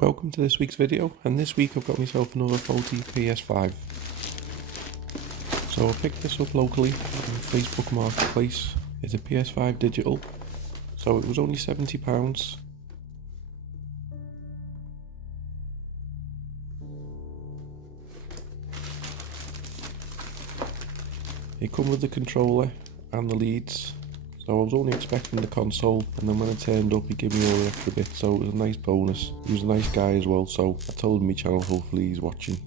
Welcome to this week's video, and this week I've got myself another faulty PS5. So I picked this up locally on Facebook Marketplace. It's a PS5 digital, so it was only £70. It come with the controller and the leads, so I was only expecting the console, and then when it turned up he gave me all the extra bits, so it was a nice bonus. He was a nice guy as well, so I told him my channel, hopefully he's watching.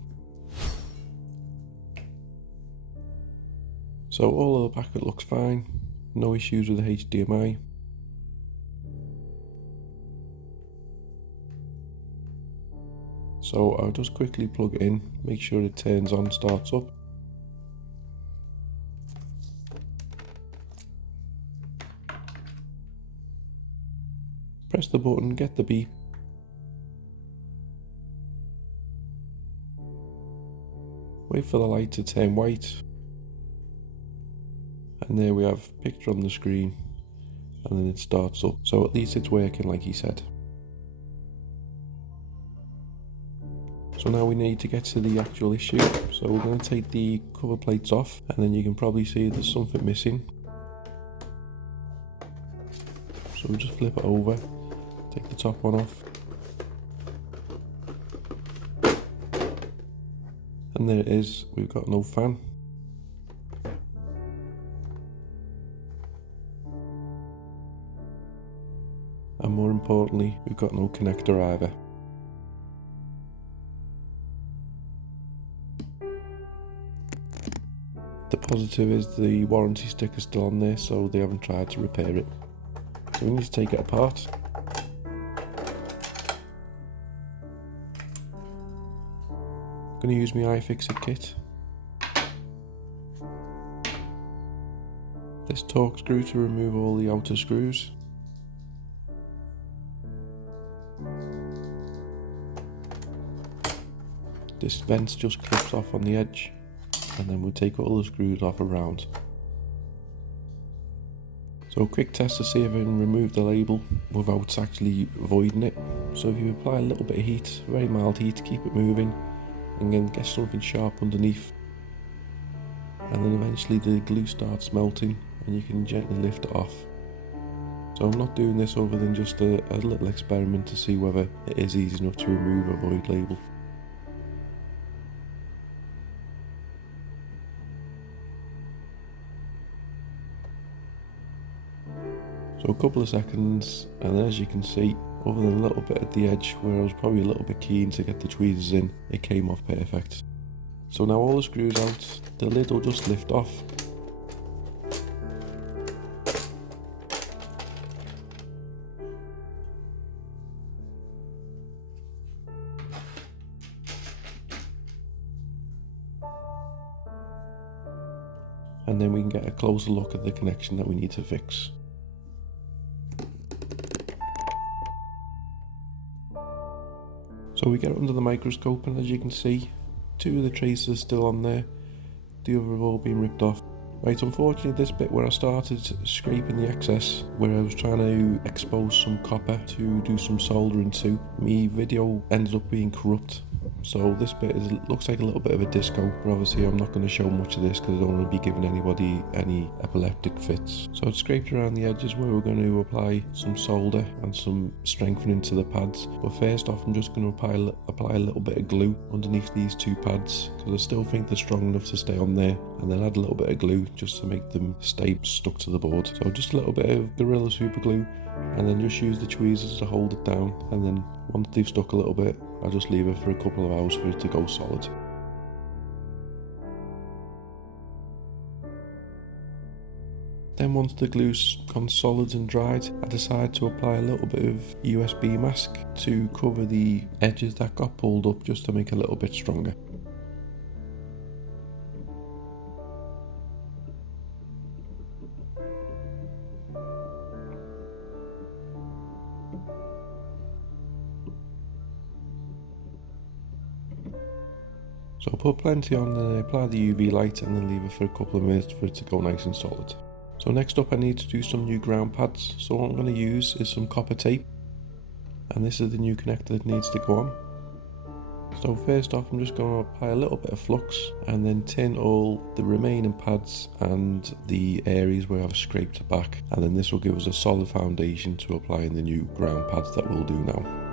So all of the back of it looks fine, no issues with the HDMI. So I'll just quickly plug it in, make sure it turns on, starts up. Press the button, get the beep. Wait for the light to turn white. And there we have picture on the screen, and then it starts up. So at least it's working like he said. So now we need to get to the actual issue. So we're going to take the cover plates off, and then you can probably see there's something missing. So we'll just flip it over, take the top one off. And there it is, we've got no fan. And more importantly, we've got no connector either. The positive is the warranty sticker's still on there, so they haven't tried to repair it. So we need to take it apart. I'm going to use my iFixit kit. This torque screw to remove all the outer screws. This vent just clips off on the edge, and then we'll take all the screws off around. So a quick test to see if I can remove the label without actually voiding it. So if you apply a little bit of heat, very mild heat, to keep it moving, and then get something sharp underneath, and then eventually the glue starts melting and you can gently lift it off. So I'm not doing this other than just a little experiment to see whether it is easy enough to remove a void label. So a couple of seconds, and as you can see, other than a little bit at the edge where I was probably a little bit keen to get the tweezers in, it came off perfect. So now all the screws out, the lid will just lift off. And then we can get a closer look at the connection that we need to fix. So we get it under the microscope, and as you can see, two of the traces are still on there, the other have all been ripped off. Right, unfortunately this bit where I started scraping the excess, where I was trying to expose some copper to do some soldering to, my video ended up being corrupt. So this bit looks like a little bit of a disco, but obviously I'm not going to show much of this because I don't want to be giving anybody any epileptic fits. So I've scraped around the edges where we're going to apply some solder and some strengthening to the pads. But first off, I'm just going to apply a little bit of glue underneath these two pads, because I still think they're strong enough to stay on there, and then add a little bit of glue just to make them stay stuck to the board. So just a little bit of Gorilla Super Glue, and then just use the tweezers to hold it down, and then once they've stuck a little bit, I'll just leave it for a couple of hours for it to go solid. Then once the glue's gone solid and dried, I decided to apply a little bit of USB mask to cover the edges that got pulled up, just to make it a little bit stronger. So I'll put plenty on, then I apply the UV light, and then leave it for a couple of minutes for it to go nice and solid. So next up I need to do some new ground pads. So what I'm going to use is some copper tape, and this is the new connector that needs to go on. So first off, I'm just going to apply a little bit of flux and then tin all the remaining pads and the areas where I've scraped back, and then this will give us a solid foundation to apply in the new ground pads that we'll do now.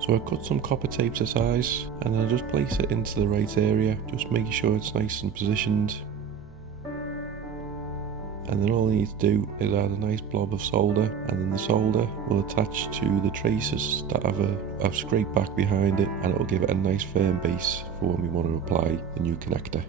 So I cut some copper tape to size and then just place it into the right area, just making sure it's nice and positioned. And then all I need to do is add a nice blob of solder, and then the solder will attach to the traces that I've scraped back behind it, and it will give it a nice firm base for when we want to apply the new connector.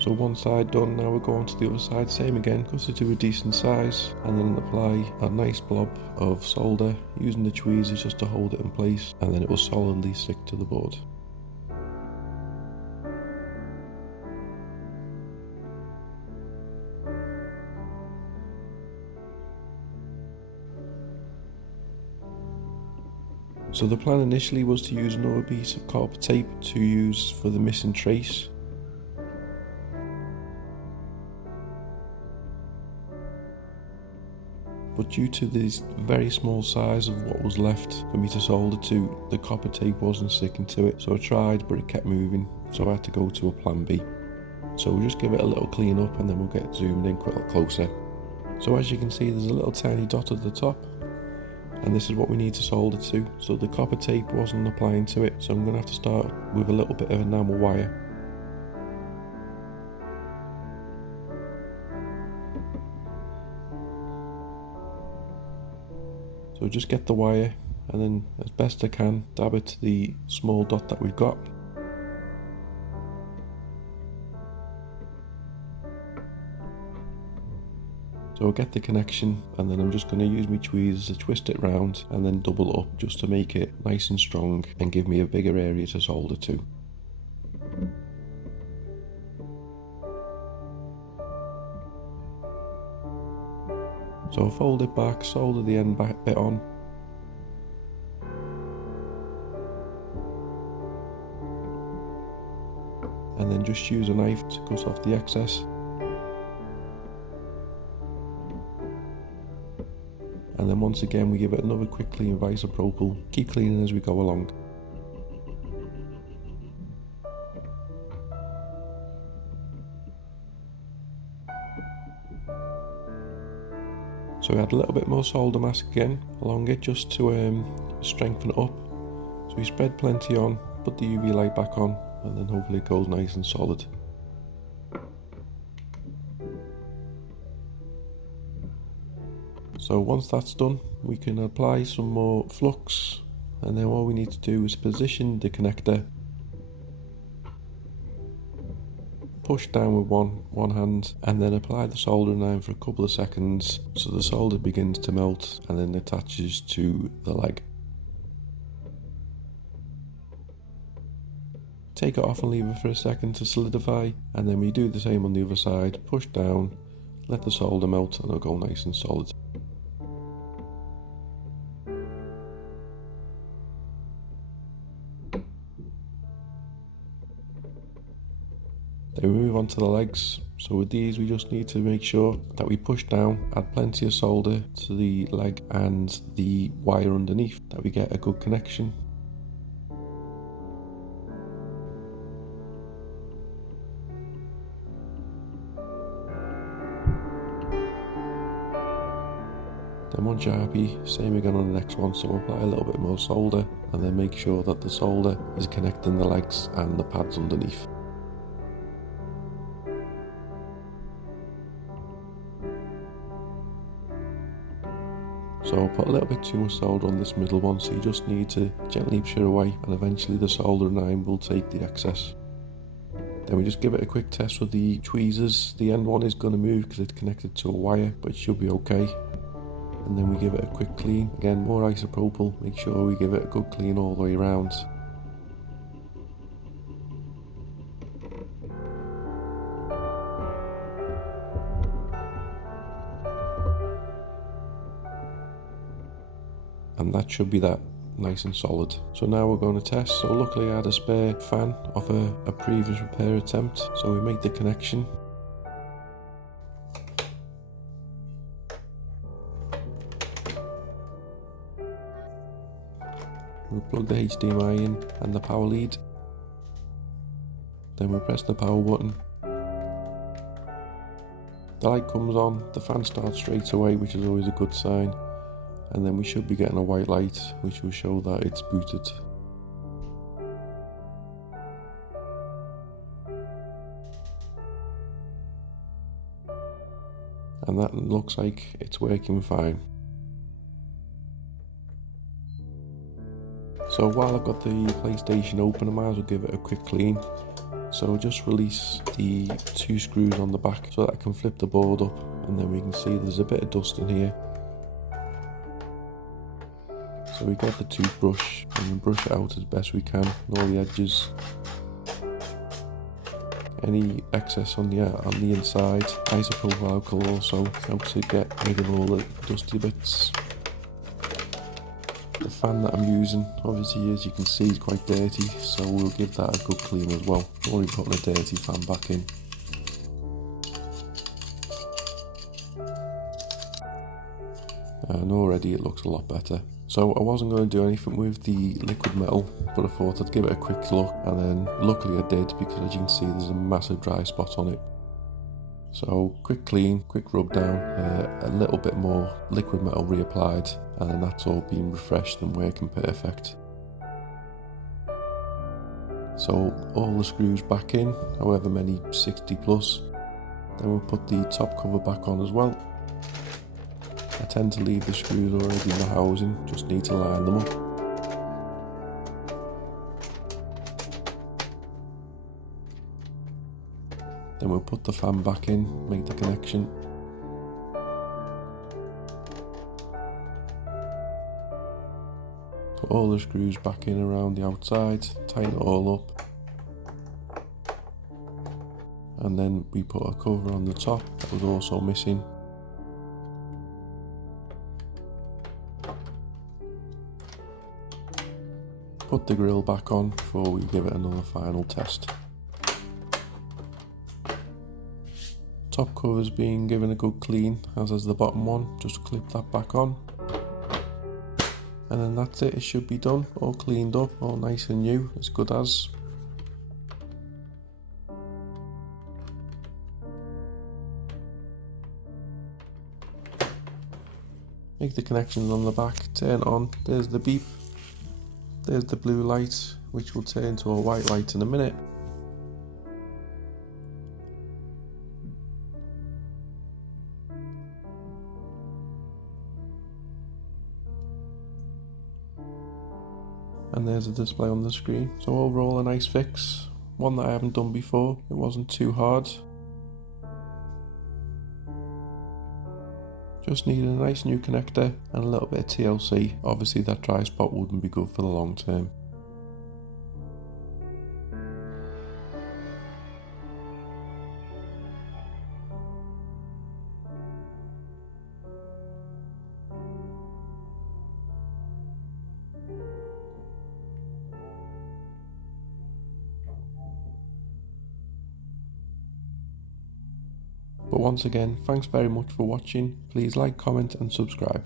So one side done, now we're going to the other side, same again, cut it to a decent size and then apply a nice blob of solder using the tweezers just to hold it in place, and then it will solidly stick to the board. So the plan initially was to use another piece of copper tape to use for the missing trace. But due to this very small size of what was left for me to solder to, the copper tape wasn't sticking to it. So I tried, but it kept moving, so I had to go to a plan B. So we'll just give it a little clean up and then we'll get zoomed in quite closer. So as you can see, there's a little tiny dot at the top, and this is what we need to solder to. So the copper tape wasn't applying to it, so I'm going to have to start with a little bit of enamel wire. So just get the wire and then, as best I can, dab it to the small dot that we've got. So I'll get the connection, and then I'm just going to use my tweezers to twist it round and then double it up just to make it nice and strong and give me a bigger area to solder to. So I'll fold it back, solder the end back bit on. And then just use a knife to cut off the excess. And then once again we give it another quick clean with isopropyl. Keep cleaning as we go along. So we add a little bit more solder mask again along it just to strengthen it up. So we spread plenty on, put the UV light back on, and then hopefully it goes nice and solid. So once that's done, we can apply some more flux, and then all we need to do is position the connector, push down with one hand, and then apply the soldering iron for a couple of seconds so the solder begins to melt and then attaches to the leg. Take it off and leave it for a second to solidify, and then we do the same on the other side. Push down, let the solder melt, and it'll go nice and solid. Then we move on to the legs. So with these we just need to make sure that we push down, add plenty of solder to the leg and the wire underneath, that we get a good connection. Then once you're happy, same again on the next one, so apply a little bit more solder and then make sure that the solder is connecting the legs and the pads underneath. So I'll put a little bit too much solder on this middle one, so you just need to gently push it away and eventually the soldering iron will take the excess. Then we just give it a quick test with the tweezers. The end one is going to move because it's connected to a wire, but it should be okay. And then we give it a quick clean. Again, more isopropyl, make sure we give it a good clean all the way around. and that should be that, nice and solid. So now we're going to test. So luckily I had a spare fan off a previous repair attempt, so we make the connection. We'll plug the HDMI in and the power lead. Then we'll press the power button. The light comes on, the fan starts straight away, which is always a good sign. And then we should be getting a white light, which will show that it's booted. And that looks like it's working fine. So while I've got the PlayStation open, I might as well give it a quick clean. So just release the 2 screws on the back so that I can flip the board up, and then we can see there's a bit of dust in here. So we get the toothbrush and we brush it out as best we can, all the edges. Any excess on the inside, isopropyl alcohol also helps to get rid of all the dusty bits. The fan that I'm using, obviously as you can see, is quite dirty, so we'll give that a good clean as well. Already putting a dirty fan back in. And already it looks a lot better. So I wasn't going to do anything with the liquid metal, but I thought I'd give it a quick look, and then luckily I did, because as you can see there's a massive dry spot on it. So quick clean, quick rub down, a little bit more liquid metal reapplied, and then that's all been refreshed and working perfect. So all the screws back in, however many, 60 plus. Then we'll put the top cover back on as well. I tend to leave the screws already in the housing, just need to line them up. Then we'll put the fan back in, make the connection. Put all the screws back in around the outside, tighten it all up. And then we put a cover on the top that was also missing. Put the grill back on before we give it another final test. Top cover's being given a good clean, as is the bottom one. Just clip that back on. And then that's it, it should be done, all cleaned up, all nice and new, as good as. Make the connections on the back, turn it on, there's the beep. There's the blue light, which will turn to a white light in a minute. And there's a display on the screen. So overall a nice fix, one that I haven't done before. It wasn't too hard. Just needed a nice new connector and a little bit of TLC. Obviously that dry spot wouldn't be good for the long term. But once again, thanks very much for watching. Please like, comment and subscribe.